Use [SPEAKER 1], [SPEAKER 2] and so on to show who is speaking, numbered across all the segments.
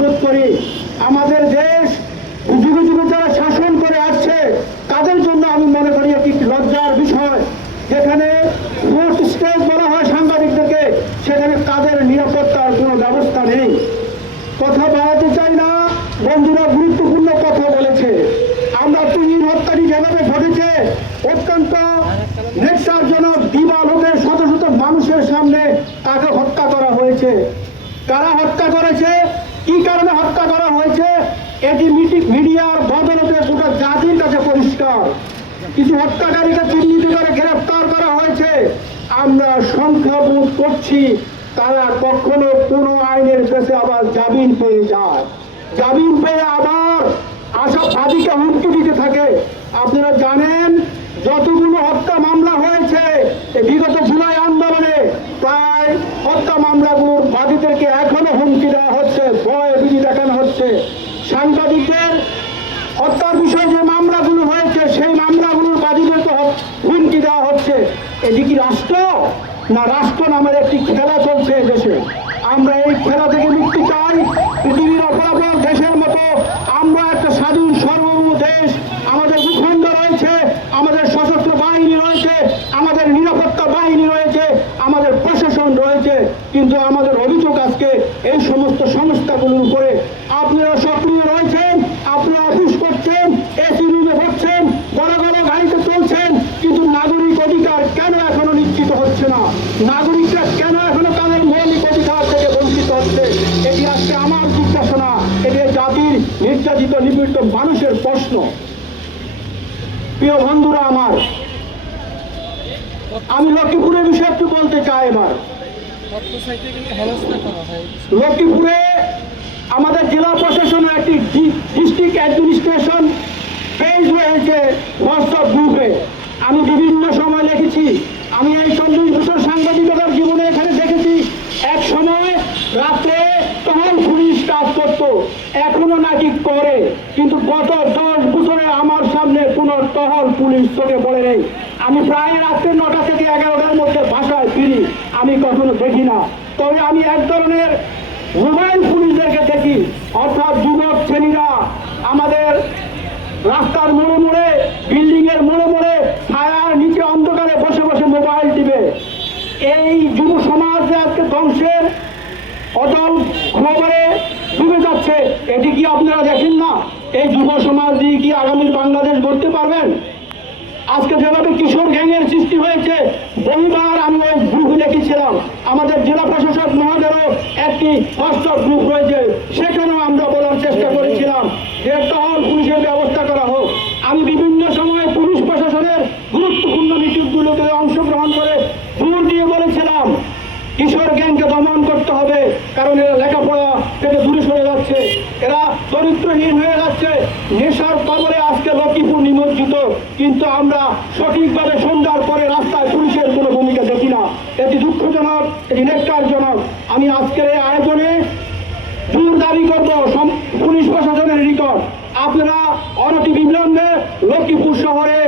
[SPEAKER 1] বোধ করি। আমাদের দেশ যুগে যুগে যারা শাসন করে আসছে, তাদের জন্য আমি মনে করি একটি লজ্জার বিষয়। যেখানে স্টেজ বলা হয় সাংবাদিকদেরকে, সেখানে তাদের নিরাপত্তার কোনো ব্যবস্থা নেই। কথা বাড়াতে চাই না, বন্ধুরা গুরুত্বপূর্ণ কথা বলেছে। আমরা তুহিন হত্যাটি যেভাবে ঘটেছে, অত্যন্ত নেকসারজনক দিবালোকে শত শত মানুষের সামনে তাকে হত্যা করা হয়েছে। কারা হত্যা করেছে? কি কারণে হত্যা করা হয়েছে? এটি মিডিয়ার বদলতে গোটা জাতির কাছে পরিষ্কার। কিছু হত্যাকারীকে চিহ্নিত করে গ্রেফতার করা হয়েছে। আমরা সংখ্যাবোধ করছি, তারা কখনো কোনো আইনের কাছে আবার জামিন পেয়ে যায়। জামিন পেয়ে আবার আশা ফাঁদিকে হুমকি দিতে থাকে। আপনারা জানেন, যতগুলো হত্যা মামলা হয়েছে বিগত জুলাই আন্দোলনে প্রায় হত্যা মামলাগুলোর বাদীদেরকে এখনও হুমকি দেওয়া হচ্ছে ভয় বিধি দেখানো হচ্ছে সাংবাদিকদের হত্যার বিষয়ে যে মামলাগুলো হয়েছে, সেই মামলাগুলোর বাদীদেরকে হুমকি দেওয়া হচ্ছে। এটি কি রাষ্ট্র না রাষ্ট্র নামের একটি খেলা চলছে দেশে? আমরা এই খেলা থেকে মুক্তি চাই। পৃথিবীর অপরাপর দেশের মতো আমরা একটা স্বাধীন সার্বভৌম দেশ। আমাদের ভূখণ্ড রয়েছে, আমাদের সশস্ত্র বাহিনী রয়েছে, আমাদের নিরাপত্তা বাহিনী রয়েছে, আমাদের প্রশাসন রয়েছে। কিন্তু আমাদের অভিযোগ আজকে এই সমস্ত সংস্থাগুলোর উপরে। আপনারা সক্রিয় রয়েছেন আপনারা অফিস করছেন এসি রুমে হচ্ছেন বড় বড় গাড়িতে চলছেন কিন্তু নাগরিক অধিকার কেন এখনও নিশ্চিত হচ্ছে না নাগরিকরা কেন এখনও তাদের মৌলিক অধিকার থেকে বঞ্চিত হচ্ছে? এটি আজকে আমার জিজ্ঞাসা। এটি জাতির নির্যাতিত, নিপীড়িত মানুষের প্রশ্ন। প্রিয় বন্ধুরা আমার, আমি লক্ষ্মীপুরের বিষয়ে একটু বলতে চাই এবার। লক্ষ্মীপুরে আমাদের জেলা প্রশাসনের একটি ডিস্ট্রিক্ট অ্যাডমিনিস্ট্রেশন পেজ রয়েছে হোয়াটসঅ্যাপ গ্রুপে আমি বিভিন্ন সময় লিখেছি। আমি এই চল্লিশ বছর সাংবাদিকতার জীবনে এখানে দেখেছি এক সময় রাত্রে তখন পুলিশ কাজ করতো এখনও নাকি করে, কিন্তু গত দশ বছরে আমার সামনে কোনো টহল পুলিশ চোখে পড়ে নেই। আমি প্রায় রাত্রে নটা থেকে এগারোটার মধ্যে বাসায় ফিরি, আমি কখনো দেখি না। তবে আমি এক ধরনের মোবাইল পুলিশদেরকে দেখি, অর্থাৎ যুবক শ্রেণীরা আমাদের রাস্তার মোড়ে মোড়ে বিল্ডিং এর মোড়ে মোড়ে ছায়ার নিচে অন্ধকারে বসে বসে মোবাইল টিপে। এই যুব সমাজ আজকে ধ্বংসের অটল খবরে ডুবে যাচ্ছে। এটি কি আপনারা দেখেন না? এই যুব সমাজ দিয়ে কি আগামী বাংলাদেশ গড়তে পারবেন? আজকে যেভাবে কিশোর গ্যাংয়ের সৃষ্টি হয়েছে, বহুবার আমি ওই গ্রুপ দেখেছিলাম। আমাদের জেলা প্রশাসক মহোদয়েরও একটি হোয়াটসঅ্যাপ গ্রুপ রয়েছে সেখানেও আমরা বলার চেষ্টা করেছিলাম যে টহল পুলিশের ব্যবস্থা করা হোক আমি বিভিন্ন সময়ে পুলিশ প্রশাসনের গুরুত্বপূর্ণ মিটিংগুলোতে অংশগ্রহণ করে জোর দিয়ে বলেছিলাম কিশোর গ্যাংকে দমন করতে হবে কারণ এরা লেখাপড়া থেকে দূরে সরে যাচ্ছে। এরা চরিত্রহীন হয়ে যাচ্ছে। নেশার কবলে আজকে লক্ষ্মীপুর নিমজ্জিত। কিন্তু আমরা সঠিকভাবে সন্ধ্যার পরে রাস্তায় পুলিশের কোনো ভূমিকা দেখি না। এটি দুঃখজনক, এটি নেকটারজনক আমি আজকের এই আয়োজনে জোর দাবি করব পুলিশ প্রশাসনের নিকট। আপনারা অনতি বিলম্বে লক্ষ্মীপুর শহরে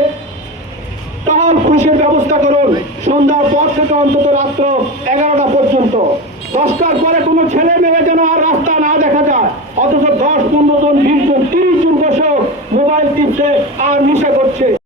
[SPEAKER 1] টহল পুলিশের ব্যবস্থা করুন। সন্ধ্যার পর থেকে অন্তত রাত্র এগারোটা পর্যন্ত। দশটার পরে কোনো ছেলে মেয়ে যেন আর